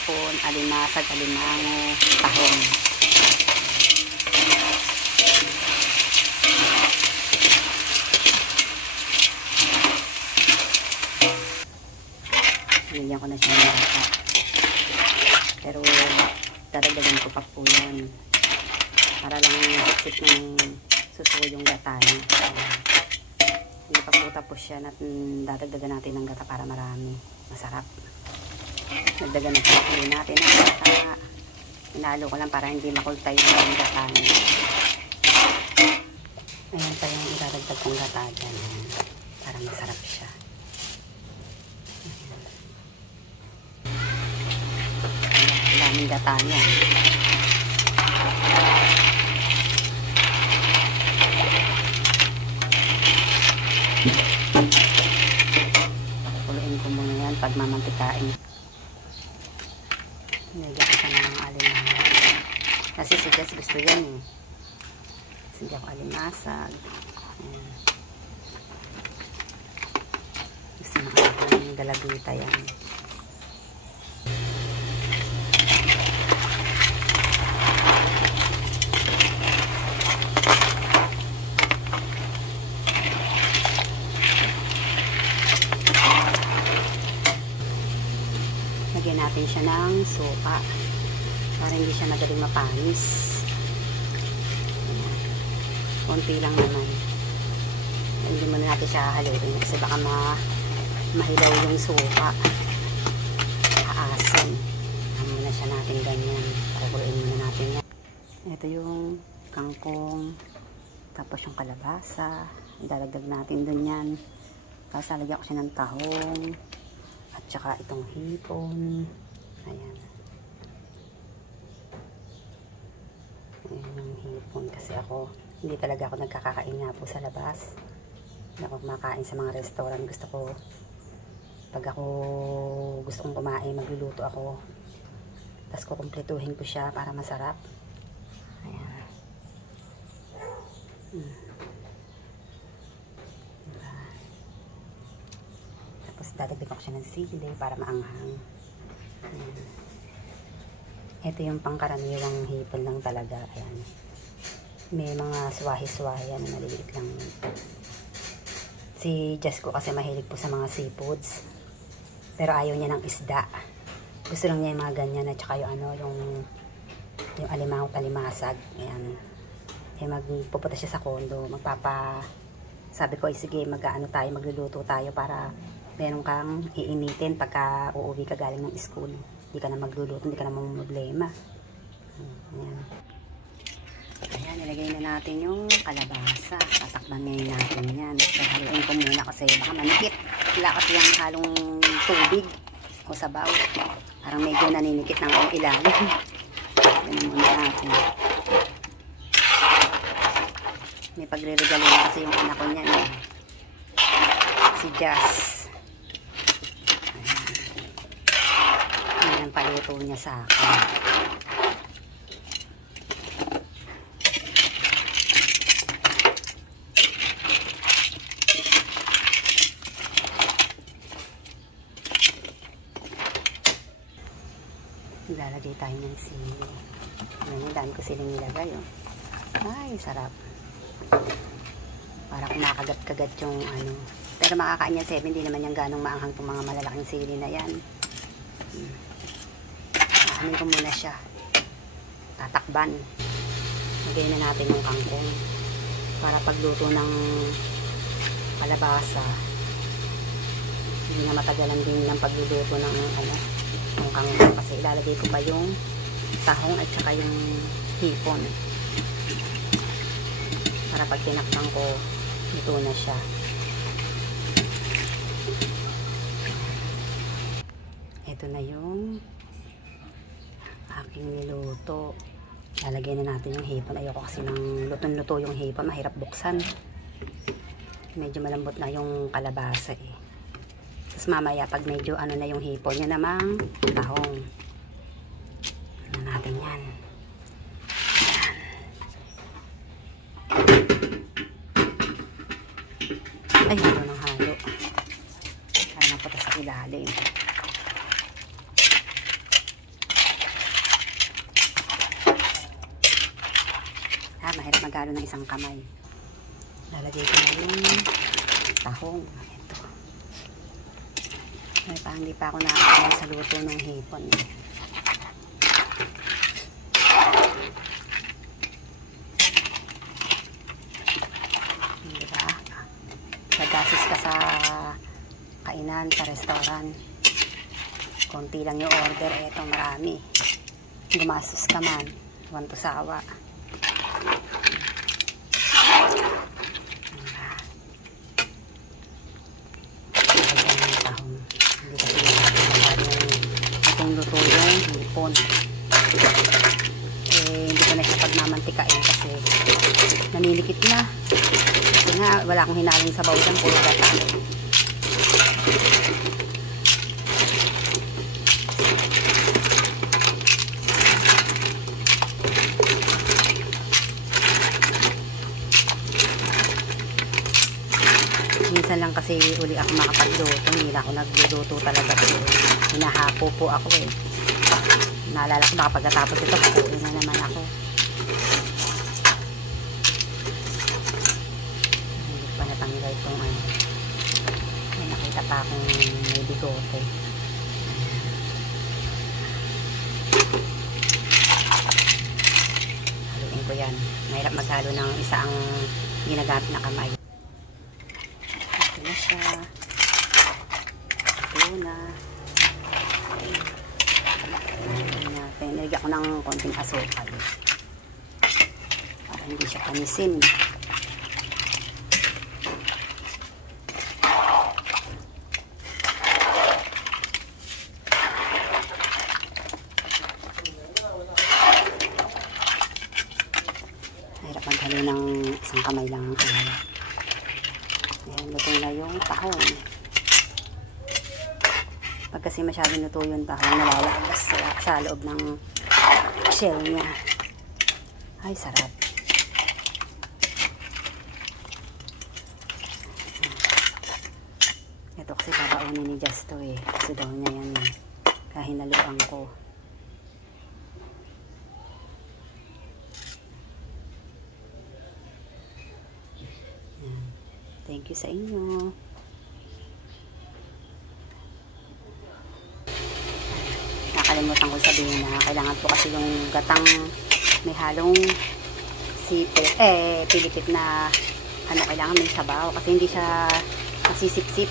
hipon, alimasag, alimango, tahong. Nilagyan ko na siya ng gata. Pero dadagdagan ko pa po yan. Para lang sip-sip ng suso yung gata niya. Hindi pa po tapos siya at dadagdagan natin ng gata para marami. Masarap. Nagdagan na po natin ng gata. Inalo ko lang para hindi makultay yung gata niya. Ayan pa yung idadagdag kong gata dyan. Para masarap siya. Daming gata niya. Pakuluin ko muna yan pag mamantikain. Nilagyan ko siya ng alimasag. Kasi si Jess gusto yan eh. Hindi ako alimasag. Ayan. Gusto na ako ng dalaguta yan. Lagyan natin siya ng suka para hindi siya madaling mapanis. Ayan. Konti lang naman. Hindi muna natin siya haluin kasi baka mahilaw yung suka. Aasin. Muna siya natin ganyan. Pakuluin muna natin yan. Ito yung kangkong. Tapos yung kalabasa. Idalagdag natin dun yan. Tapos lalagyan ko siya ng tahong. At saka itong hipon. Ayan. Ayan yung hipon. Kasi ako, hindi talaga ako nagkakakain nga po sa labas. Hindi ako kumakain sa mga restaurant. Gusto ko, pag ako gusto kong kumain, magluluto ako. Tapos kukumpletuhin ko siya para masarap. Ayan. Tapos dadagdagan ko siya ng sili para maanghang. Ayan. Ito yung pangkaraniwang hipon lang talaga. Ayan. May mga swahi-swahi yan na maliliit lang. Si Jess ko kasi mahilig po sa mga seafoods. Pero ayaw niya ng isda. Gusto lang niya yung mga ganyan at saka yung ano, yung alimangot, alimasag. Ayan. Eh magpupunta siya sa kondo. Sabi ko, sige, magluluto tayo para meron kang iinitin pagka uuwi ka galing ng school. Hindi ka na magluluto, hindi ka na problema. Ayan. Ayan, nilagay na natin yung kalabasa. Tatakban ngayon natin yan. So, haluin ko muna kasi baka manikit. Wala kasi yung halong tubig o sabaw. Parang medyo naninikit ng ilalim. Ganun muna natin. May pagre-regalo na kasi yung anak ko niyan. Si Jazz. Ayan. Ayan paluto niya sa akin. Ilalagay tayo ng sili. Ayan, dami ko siling nilagay. Oh. Ay, sarap. Para kumakagat-kagat yung ano. Pero makakain niya 7, hindi naman yung ganong maanghang itong mga malalaking sili na yan. Aanin ko muna siya. Tatakban. Lagay na natin yung kangkong. Para pagluto ng kalabasa, hindi na matagalan din ng pagluluto ng ano, yung kangkong. Kasi ilalagay ko pa yung tahong at saka yung hipon. Para pag tinakpan ko, ito na siya. Ito na yung aking niluto. Lalagyan na natin yung hipon. Ayoko kasi ng lutong-luto yung hipon. Mahirap buksan. Medyo malambot na yung kalabasa eh. Tapos mamaya pag medyo ano na yung hipon, yan namang tahong. Ano natin yan. Ay, halo ng halo. Para maputa sa ilalim. mahirap maghalo ng isang kamay. Lalagay ko na yung tahong. Ito. Ay, hindi pa ako nakakain sa luto ng hipon. Diba? Nagasis ka sa kainan, sa restaurant. Konti lang yung order. Eto, marami. Gumastos ka man. Huwag to sawa. Itong luto yung hipon. Hindi ko na siya pagmamantikain kasi nanilikit na. Kasi nga, wala akong hinaling sa bawdan. Puro gata. Minsan lang kasi uli ako makapagluto. Hindi na ako nagluluto talaga. Hinahapo po ako eh. Naalala ko baka pagkatapos ito, hapuin na naman ako. Hindi pa natanggal itong ano. May nakita pa akong may bigote. Haluin ko yan. Mahirap maghalo ng isang ginagamit na kamay. Ito na siya. Ito na. Nilagyan ko ng konting asukal para hindi siya panisin. Hirap maghalo ng isang kamay lang ang kaya. Ayan, luto na yung tahong. Pag kasi masyadong luto yung tahong, nalalabas sa loob ng shell niya. Ay, sarap. Ito kasi babaunin ni Justo eh. Kasi daw niya yan eh. Kahinaluan ko. Yan. Thank you sa inyo. Nakalimutan ko sabihin na kailangan po kasi yung gatang may halong pilipit na ano, kailangan may sabaw kasi hindi siya masisip-sip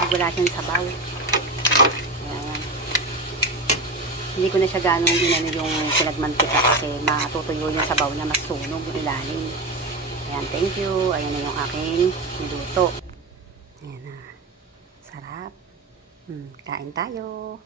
pag wala siyang sabaw. Ayan. Hindi ko na siya ganong inano yung pinagmantika kasi matutuyo yung sabaw na masunog yung ilalim. Ayan, thank you. Ayan na yung aking niluto. Ayan na. Sarap. Kain tayo.